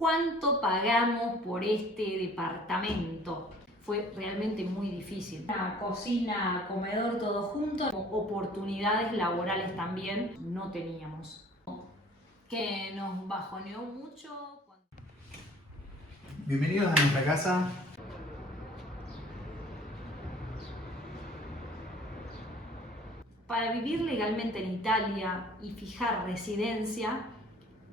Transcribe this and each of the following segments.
¿Cuánto pagamos por este departamento? Fue realmente muy difícil. Una cocina, comedor, todo junto, oportunidades laborales también no teníamos. Que nos bajoneó mucho. Bienvenidos a nuestra casa. Para vivir legalmente en Italia y fijar residencia,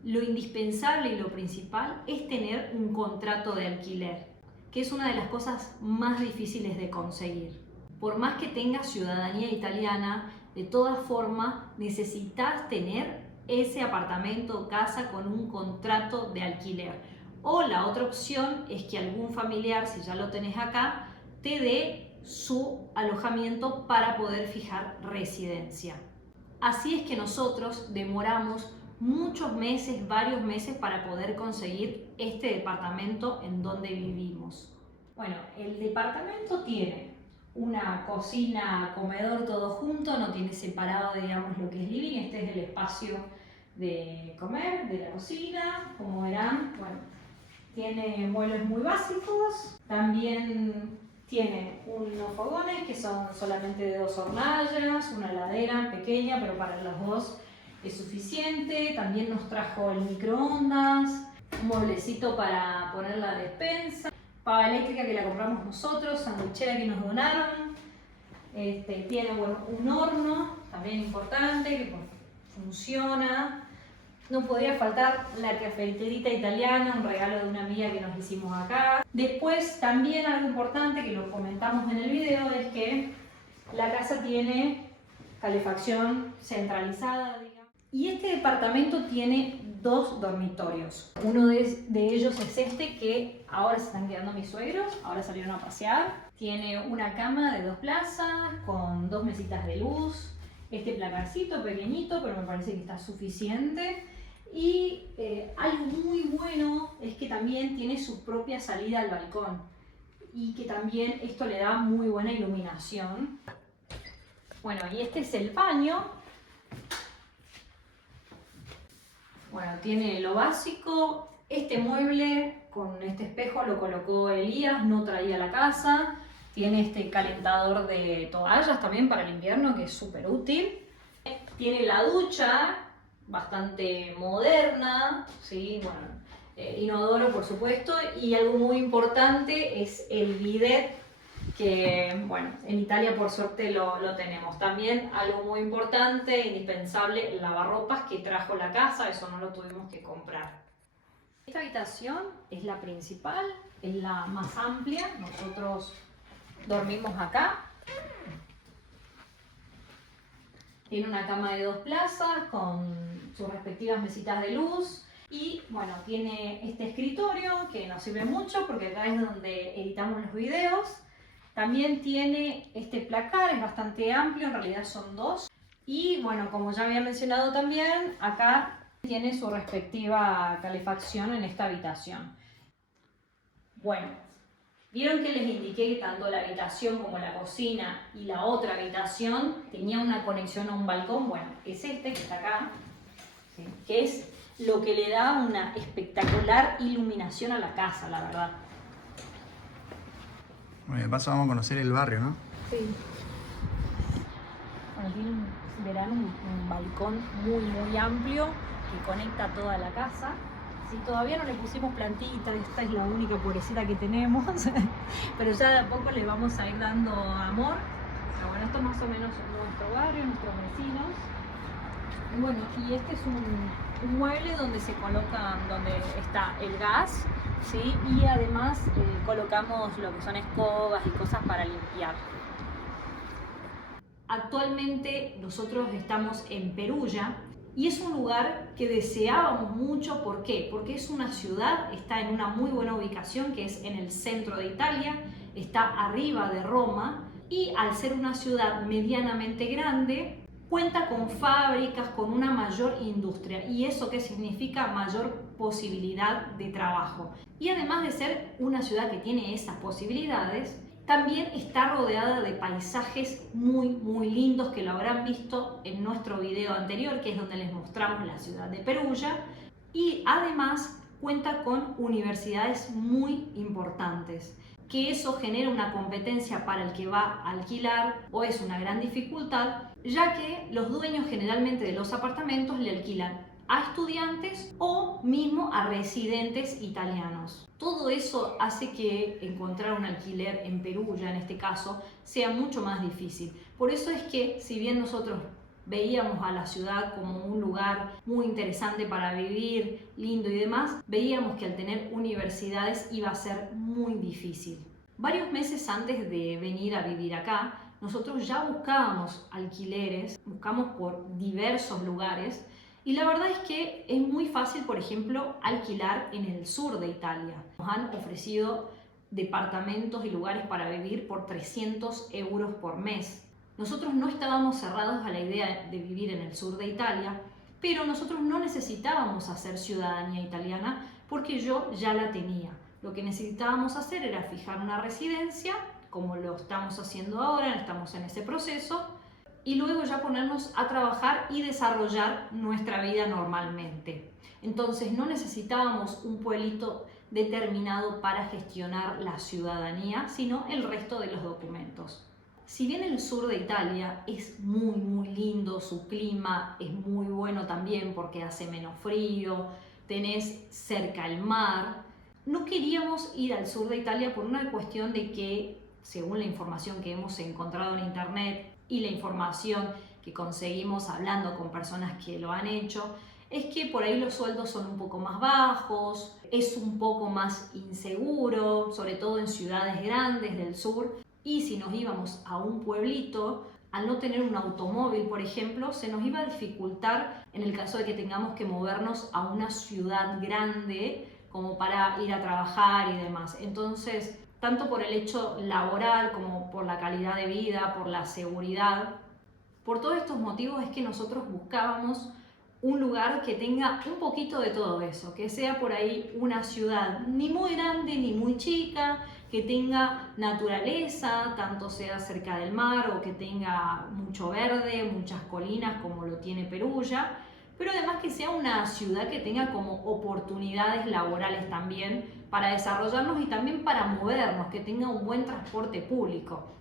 lo indispensable y lo principal es tener un contrato de alquiler, que es una de las cosas más difíciles de conseguir. Por más que tengas ciudadanía italiana, de todas formas necesitas tener ese apartamento o casa con un contrato de alquiler. O la otra opción es que algún familiar, si ya lo tenés acá, te dé su alojamiento para poder fijar residencia. Así es que nosotros demoramos muchos meses, varios meses para poder conseguir este departamento en donde vivimos. Bueno, el departamento tiene una cocina, comedor, todo junto, no tiene separado, digamos, lo que es living. Este es el espacio de comer, de la cocina, como verán. Bueno, tiene muebles muy básicos, también tiene unos fogones que son solamente de 2 hornallas, una heladera pequeña, pero para las dos es suficiente. También nos trajo el microondas, un mueblecito para poner la despensa, pava eléctrica que la compramos nosotros, sanduchera que nos donaron. Tiene un horno también importante que funciona. No podía faltar la cafeterita italiana, un regalo de una amiga que nos hicimos acá. Después también algo importante que lo comentamos en el video es que la casa tiene calefacción centralizada, digamos. Y este departamento tiene 2 dormitorios. Uno de ellos es este, que ahora se están quedando mis suegros, ahora salieron a pasear. Tiene una cama de 2 plazas con 2 mesitas de luz. Este placarcito pequeñito, pero me parece que está suficiente. Y algo muy bueno es que también tiene su propia salida al balcón y que también esto le da muy buena iluminación. Bueno, y este es el baño. Bueno, tiene lo básico. Este mueble con este espejo lo colocó Elías, no traía la casa. Tiene este calentador de toallas también para el invierno, que es súper útil. Tiene la ducha, bastante moderna, ¿sí? Bueno, inodoro por supuesto, y algo muy importante es el bidet, que bueno, en Italia por suerte lo tenemos. También algo muy importante, indispensable, el lavarropas que trajo la casa, eso no lo tuvimos que comprar. Esta habitación es la principal, es la más amplia, nosotros dormimos acá. Tiene una cama de 2 plazas con sus respectivas mesitas de luz y bueno, tiene este escritorio que nos sirve mucho porque acá es donde editamos los videos. También tiene este placar, es bastante amplio, en realidad son 2. Y bueno, como ya había mencionado también, acá tiene su respectiva calefacción en esta habitación. Bueno, vieron que les indiqué que tanto la habitación como la cocina y la otra habitación tenía una conexión a un balcón. Bueno, es este que está acá, ¿sí? Que es lo que le da una espectacular iluminación a la casa, la verdad. Bueno, de paso vamos a conocer el barrio, ¿no? Sí. Bueno, verán un balcón muy amplio que conecta toda la casa. Sí, todavía no le pusimos plantita, esta es la única pobrecita que tenemos, pero ya de a poco le vamos a ir dando amor. Pero bueno, esto es más o menos nuestro barrio, nuestros vecinos. Y bueno, y este es un mueble donde se coloca, donde está el gas, ¿sí? Y además colocamos lo que son escobas y cosas para limpiar. Actualmente nosotros estamos en Perugia. Y es un lugar que deseábamos mucho. ¿Por qué? Porque es una ciudad, está en una muy buena ubicación, que es en el centro de Italia, está arriba de Roma, y al ser una ciudad medianamente grande, cuenta con fábricas, con una mayor industria. ¿Y eso qué significa? Mayor posibilidad de trabajo. Y además de ser una ciudad que tiene esas posibilidades, también está rodeada de paisajes muy lindos, que lo habrán visto en nuestro video anterior, que es donde les mostramos la ciudad de Perugia. Y además cuenta con universidades muy importantes, que eso genera una competencia para el que va a alquilar o es una gran dificultad, ya que los dueños generalmente de los apartamentos le alquilan a estudiantes o mismo a residentes italianos. Todo eso hace que encontrar un alquiler en Perugia, en este caso, sea mucho más difícil. Por eso es que, si bien nosotros veíamos a la ciudad como un lugar muy interesante para vivir, lindo y demás, veíamos que al tener universidades iba a ser muy difícil. Varios meses antes de venir a vivir acá, nosotros ya buscábamos alquileres, buscamos por diversos lugares y la verdad es que es muy fácil, por ejemplo, alquilar en el sur de Italia. Nos han ofrecido departamentos y lugares para vivir por 300 euros por mes. Nosotros no estábamos cerrados a la idea de vivir en el sur de Italia, pero nosotros no necesitábamos hacer ciudadanía italiana porque yo ya la tenía. Lo que necesitábamos hacer era fijar una residencia, como lo estamos haciendo ahora, estamos en ese proceso, y luego ya ponernos a trabajar y desarrollar nuestra vida normalmente. Entonces no necesitábamos un pueblito determinado para gestionar la ciudadanía, sino el resto de los documentos. Si bien el sur de Italia es muy lindo, su clima es muy bueno también porque hace menos frío, tenés cerca el mar, no queríamos ir al sur de Italia por una cuestión de que, según la información que hemos encontrado en internet y la información que conseguimos hablando con personas que lo han hecho, es que por ahí los sueldos son un poco más bajos, es un poco más inseguro, sobre todo en ciudades grandes del sur. Y si nos íbamos a un pueblito, al no tener un automóvil, por ejemplo, se nos iba a dificultar en el caso de que tengamos que movernos a una ciudad grande como para ir a trabajar y demás. Entonces, tanto por el hecho laboral como por la calidad de vida, por la seguridad, por todos estos motivos es que nosotros buscábamos un lugar que tenga un poquito de todo eso, que sea por ahí una ciudad ni muy grande ni muy chica, que tenga naturaleza, tanto sea cerca del mar o que tenga mucho verde, muchas colinas como lo tiene Perugia, pero además que sea una ciudad que tenga como oportunidades laborales también para desarrollarnos y también para movernos, que tenga un buen transporte público.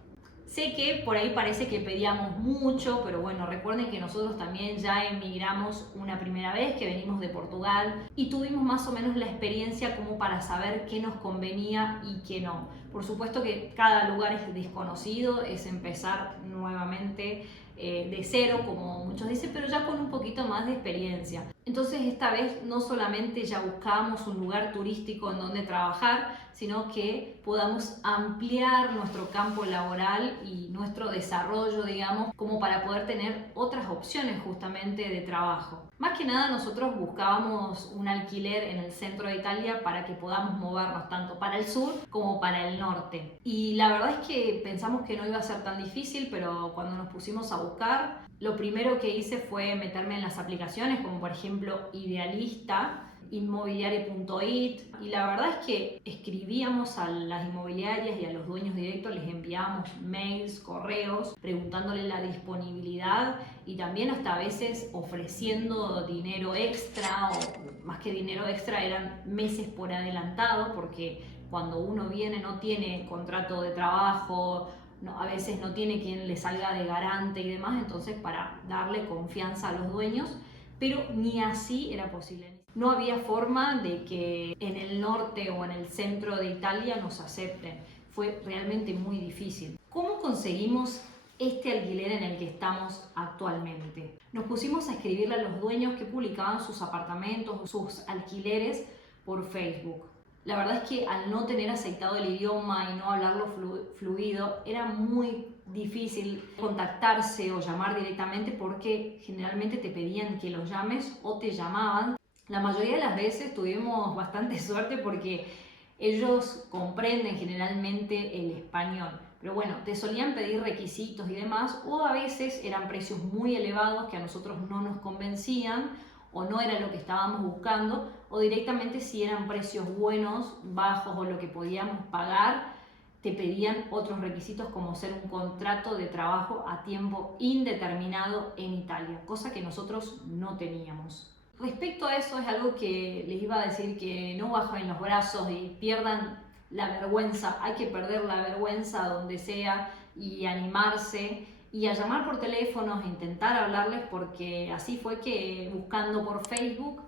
Sé que por ahí parece que pedíamos mucho, pero bueno, recuerden que nosotros también ya emigramos una primera vez, que venimos de Portugal y tuvimos más o menos la experiencia como para saber qué nos convenía y qué no. Por supuesto que cada lugar es desconocido, es empezar nuevamente de cero, como muchos dicen, pero ya con un poquito más de experiencia. Entonces esta vez no solamente ya buscábamos un lugar turístico en donde trabajar, sino que podamos ampliar nuestro campo laboral y nuestro desarrollo, digamos, como para poder tener otras opciones justamente de trabajo. Más que nada nosotros buscábamos un alquiler en el centro de Italia para que podamos movernos tanto para el sur como para el norte. Y la verdad es que pensamos que no iba a ser tan difícil, pero cuando nos pusimos a buscar, lo primero que hice fue meterme en las aplicaciones como por ejemplo Idealista, inmobiliaria.it, y la verdad es que escribíamos a las inmobiliarias y a los dueños directos, les enviábamos mails, correos, preguntándole la disponibilidad y también hasta a veces ofreciendo dinero extra, o más que dinero extra eran meses por adelantado, porque cuando uno viene no tiene contrato de trabajo, no, a veces no tiene quien le salga de garante y demás, entonces para darle confianza a los dueños, pero ni así era posible. No había forma de que en el norte o en el centro de Italia nos acepten. Fue realmente muy difícil. ¿Cómo conseguimos este alquiler en el que estamos actualmente? Nos pusimos a escribirle a los dueños que publicaban sus apartamentos, sus alquileres por Facebook. La verdad es que al no tener aceitado el idioma y no hablarlo fluido, era muy difícil contactarse o llamar directamente porque generalmente te pedían que los llames o te llamaban. La mayoría de las veces tuvimos bastante suerte porque ellos comprenden generalmente el español. Pero bueno, te solían pedir requisitos y demás, o a veces eran precios muy elevados que a nosotros no nos convencían o no era lo que estábamos buscando, o directamente si eran precios buenos, bajos o lo que podíamos pagar, te pedían otros requisitos como ser un contrato de trabajo a tiempo indeterminado en Italia, cosa que nosotros no teníamos. Respecto a eso es algo que les iba a decir, que no bajen los brazos y pierdan la vergüenza. Hay que perder la vergüenza donde sea y animarse y a llamar por teléfonos, e intentar hablarles, porque así fue que buscando por Facebook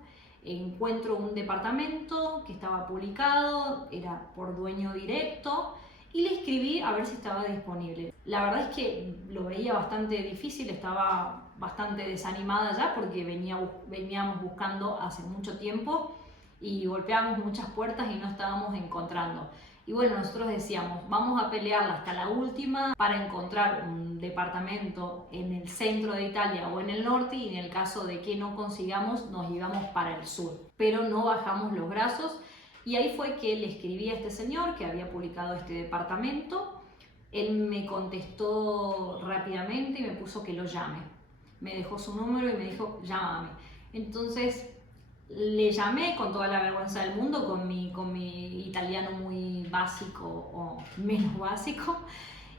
encuentro un departamento que estaba publicado, era por dueño directo, y le escribí a ver si estaba disponible. La verdad es que lo veía bastante difícil, estaba bastante desanimada ya porque veníamos buscando hace mucho tiempo y golpeábamos muchas puertas y no estábamos encontrando. Y bueno, nosotros decíamos, vamos a pelearla hasta la última para encontrar un departamento en el centro de Italia o en el norte, y en el caso de que no consigamos nos íbamos para el sur. Pero no bajamos los brazos y ahí fue que le escribí a este señor que había publicado este departamento. Él me contestó rápidamente y me puso que lo llame. Me dejó su número y me dijo, llámame. Entonces le llamé con toda la vergüenza del mundo, con mi italiano muy básico o menos básico,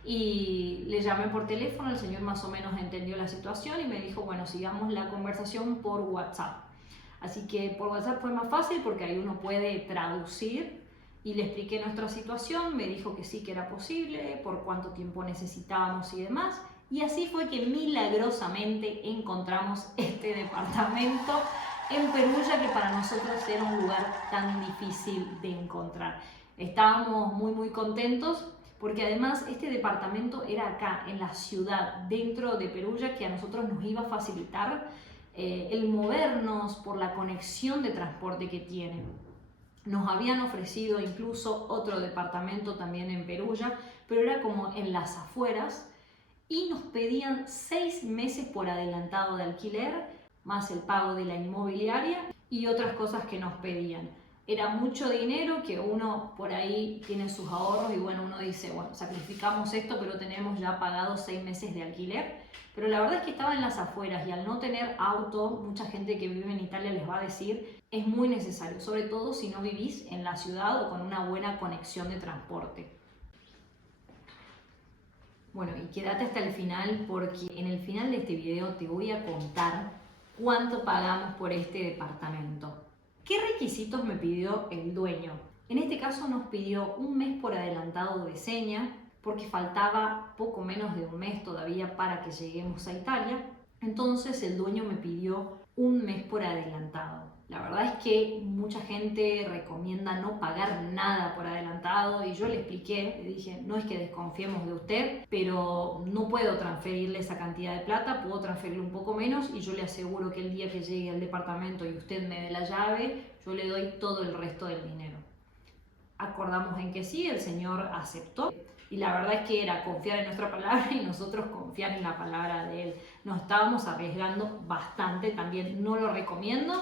y le llamé por teléfono. El señor más o menos entendió la situación y me dijo, bueno, sigamos la conversación por WhatsApp. Así que por WhatsApp fue más fácil porque ahí uno puede traducir, y le expliqué nuestra situación. Me dijo que sí, que era posible, por cuánto tiempo necesitábamos y demás. Y así fue que milagrosamente encontramos este departamento en Perugia, que para nosotros era un lugar tan difícil de encontrar. Estábamos muy contentos porque además este departamento era acá, en la ciudad, dentro de Perugia, que a nosotros nos iba a facilitar el movernos por la conexión de transporte que tiene. Nos habían ofrecido incluso otro departamento también en Perugia, pero era como en las afueras, y nos pedían 6 meses por adelantado de alquiler, más el pago de la inmobiliaria y otras cosas que nos pedían. Era mucho dinero que uno por ahí tiene sus ahorros y bueno, uno dice, bueno, sacrificamos esto, pero tenemos ya pagado 6 meses de alquiler. Pero la verdad es que estaba en las afueras y al no tener auto, mucha gente que vive en Italia les va a decir, es muy necesario, sobre todo si no vivís en la ciudad o con una buena conexión de transporte. Bueno, y quédate hasta el final porque en el final de este video te voy a contar cuánto pagamos por este departamento. ¿Qué requisitos me pidió el dueño? En este caso nos pidió un mes por adelantado de seña, porque faltaba poco menos de un mes todavía para que lleguemos a Italia. Entonces el dueño me pidió un mes por adelantado. La verdad es que mucha gente recomienda no pagar nada por adelantado y yo le expliqué, le dije, no es que desconfiemos de usted, pero no puedo transferirle esa cantidad de plata, puedo transferirle un poco menos y yo le aseguro que el día que llegue al departamento y usted me dé la llave, yo le doy todo el resto del dinero. Acordamos en que sí, el señor aceptó. Y la verdad es que era confiar en nuestra palabra y nosotros confiar en la palabra de él. Nos estábamos arriesgando bastante, también no lo recomiendo.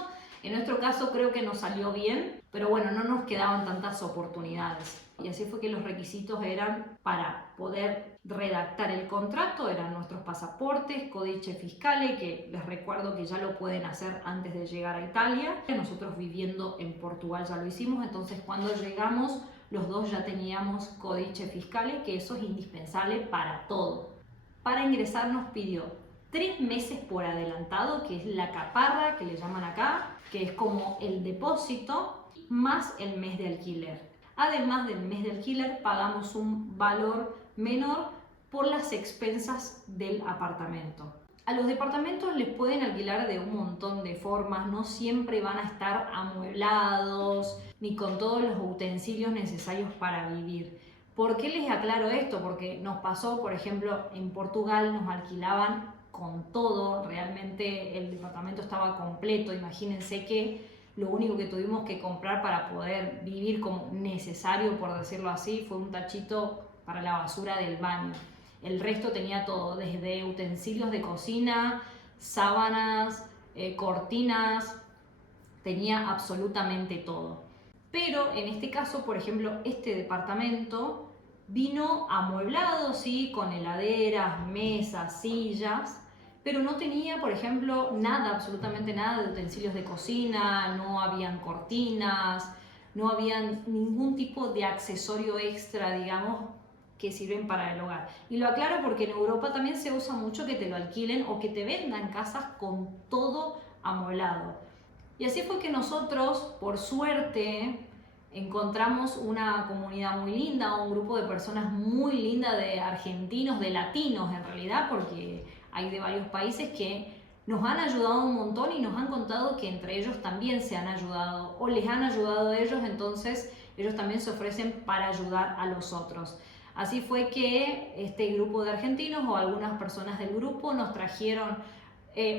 En nuestro caso creo que nos salió bien, pero bueno, no nos quedaban tantas oportunidades. Y así fue que los requisitos eran para poder redactar el contrato, eran nuestros pasaportes, codice fiscale, que les recuerdo que ya lo pueden hacer antes de llegar a Italia. Nosotros viviendo en Portugal ya lo hicimos, entonces cuando llegamos los dos ya teníamos codice fiscale, que eso es indispensable para todo. Para ingresar nos pidió 3 meses por adelantado, que es la caparra que le llaman acá, que es como el depósito, más el mes de alquiler. Además del mes de alquiler pagamos un valor menor por las expensas del apartamento. A los departamentos les pueden alquilar de un montón de formas, no siempre van a estar amueblados ni con todos los utensilios necesarios para vivir. ¿Por qué les aclaro esto? Porque nos pasó, por ejemplo, en Portugal nos alquilaban con todo, realmente el departamento estaba completo. Imagínense que lo único que tuvimos que comprar para poder vivir como necesario, por decirlo así, fue un tachito para la basura del baño. El resto tenía todo, desde utensilios de cocina, sábanas, cortinas, tenía absolutamente todo. Pero en este caso, por ejemplo, este departamento vino amueblado, sí, con heladeras, mesas, sillas, pero no tenía, por ejemplo, nada, absolutamente nada de utensilios de cocina, no habían cortinas, no habían ningún tipo de accesorio extra, digamos, que sirven para el hogar. Y lo aclaro porque en Europa también se usa mucho que te lo alquilen o que te vendan casas con todo amueblado. Y así fue que nosotros, por suerte, encontramos una comunidad muy linda, un grupo de personas muy linda, de argentinos, de latinos en realidad, porque hay de varios países que nos han ayudado un montón y nos han contado que entre ellos también se han ayudado o les han ayudado a ellos, entonces ellos también se ofrecen para ayudar a los otros. Así fue que este grupo de argentinos o algunas personas del grupo nos trajeron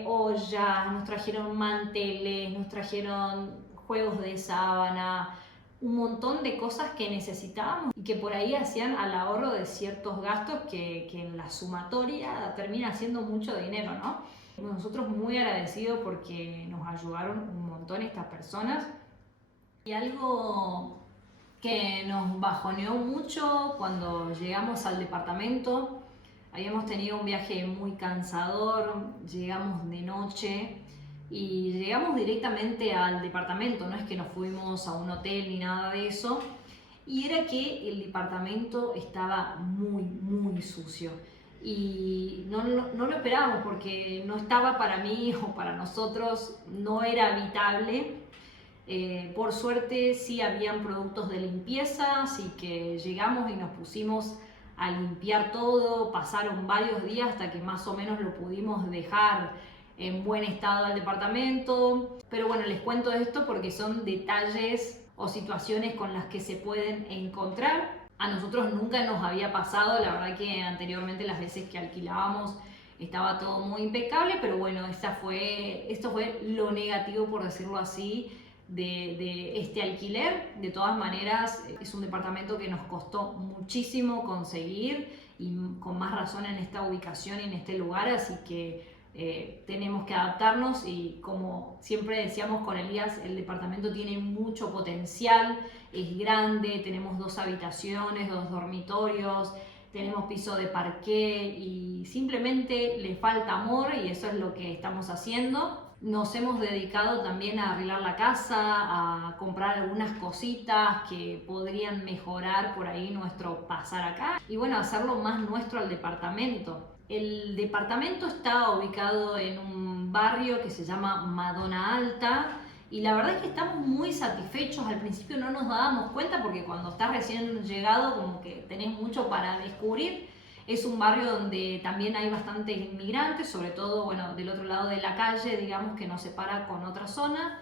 ollas, nos trajeron manteles, nos trajeron juegos de sábana, un montón de cosas que necesitábamos y que por ahí hacían al ahorro de ciertos gastos que en la sumatoria termina siendo mucho dinero, ¿no? Nosotros muy agradecidos porque nos ayudaron un montón estas personas. Y algo que nos bajoneó mucho cuando llegamos al departamento, habíamos tenido un viaje muy cansador, llegamos de noche y llegamos directamente al departamento, no es que nos fuimos a un hotel ni nada de eso, y era que el departamento estaba muy sucio y no lo esperábamos porque no estaba para mí o para nosotros, no era habitable. Por suerte sí habían productos de limpieza, así que llegamos y nos pusimos a limpiar todo, pasaron varios días hasta que más o menos lo pudimos dejar en buen estado al departamento. Pero bueno, les cuento esto porque son detalles o situaciones con las que se pueden encontrar. A nosotros nunca nos había pasado, la verdad que anteriormente las veces que alquilábamos estaba todo muy impecable, pero bueno, esto fue lo negativo, por decirlo así, de este alquiler. De todas maneras, es un departamento que nos costó muchísimo conseguir y con más razón en esta ubicación y en este lugar, así que tenemos que adaptarnos y como siempre decíamos con Elías, el departamento tiene mucho potencial, es grande, tenemos 2 habitaciones, 2 dormitorios, tenemos piso de parqué y simplemente le falta amor y eso es lo que estamos haciendo. Nos hemos dedicado también a arreglar la casa, a comprar algunas cositas que podrían mejorar por ahí nuestro pasar acá y bueno, hacerlo más nuestro al departamento. El departamento está ubicado en un barrio que se llama Madona Alta y la verdad es que estamos muy satisfechos. Al principio no nos dábamos cuenta porque cuando estás recién llegado como que tenés mucho para descubrir. Es un barrio donde también hay bastantes inmigrantes, sobre todo bueno, del otro lado de la calle, digamos que nos separa con otra zona.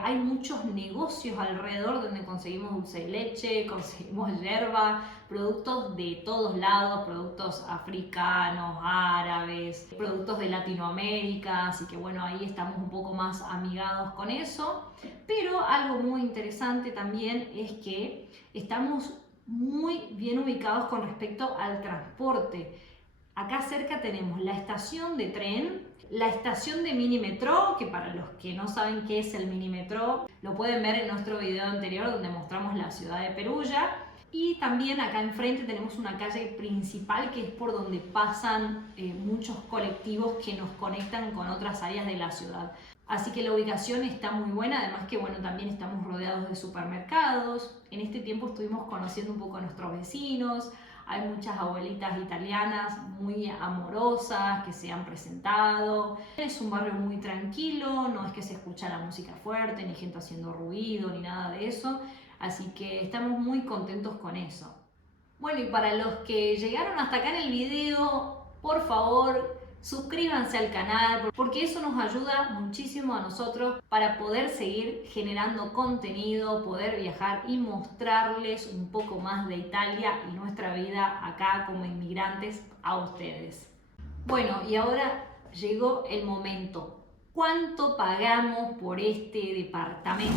Hay muchos negocios alrededor donde conseguimos dulce de leche, conseguimos yerba, productos de todos lados, productos africanos, árabes, productos de Latinoamérica, así que bueno, ahí estamos un poco más amigados con eso. Pero algo muy interesante también es que estamos muy bien ubicados con respecto al transporte. Acá cerca tenemos la estación de tren, la estación de Minimetro, que para los que no saben qué es el Minimetro, lo pueden ver en nuestro video anterior donde mostramos la ciudad de Perugia. Y también acá enfrente tenemos una calle principal que es por donde pasan muchos colectivos que nos conectan con otras áreas de la ciudad. Así que la ubicación está muy buena, además que bueno, también estamos rodeados de supermercados. En este tiempo estuvimos conociendo un poco a nuestros vecinos. Hay muchas abuelitas italianas muy amorosas que se han presentado. Es un barrio muy tranquilo, no es que se escucha la música fuerte, ni gente haciendo ruido, ni nada de eso. Así que estamos muy contentos con eso. Bueno, y para los que llegaron hasta acá en el video, por favor, suscríbanse al canal porque eso nos ayuda muchísimo a nosotros para poder seguir generando contenido, poder viajar y mostrarles un poco más de Italia y nuestra vida acá como inmigrantes a ustedes. Bueno, y ahora llegó el momento. ¿Cuánto pagamos por este departamento?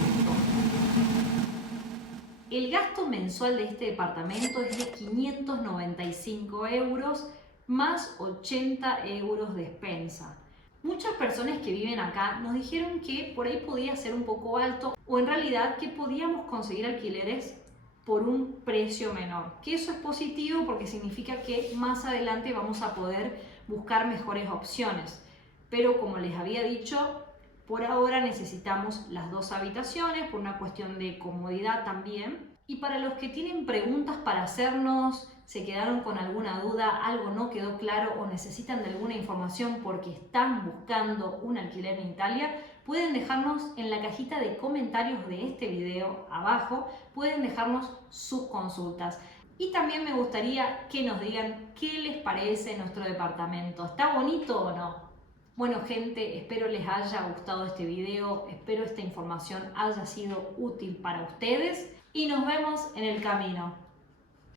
El gasto mensual de este departamento es de 595 euros más 80 euros de despensa. Muchas personas que viven acá nos dijeron que por ahí podía ser un poco alto o en realidad que podíamos conseguir alquileres por un precio menor. Que eso es positivo porque significa que más adelante vamos a poder buscar mejores opciones. Pero como les había dicho, por ahora necesitamos las 2 habitaciones por una cuestión de comodidad también. Y para los que tienen preguntas para hacernos, se quedaron con alguna duda, algo no quedó claro o necesitan de alguna información porque están buscando un alquiler en Italia, pueden dejarnos en la cajita de comentarios de este video abajo, pueden dejarnos sus consultas. Y también me gustaría que nos digan qué les parece nuestro departamento. ¿Está bonito o no? Bueno gente, espero les haya gustado este video, espero esta información haya sido útil para ustedes y nos vemos en el camino.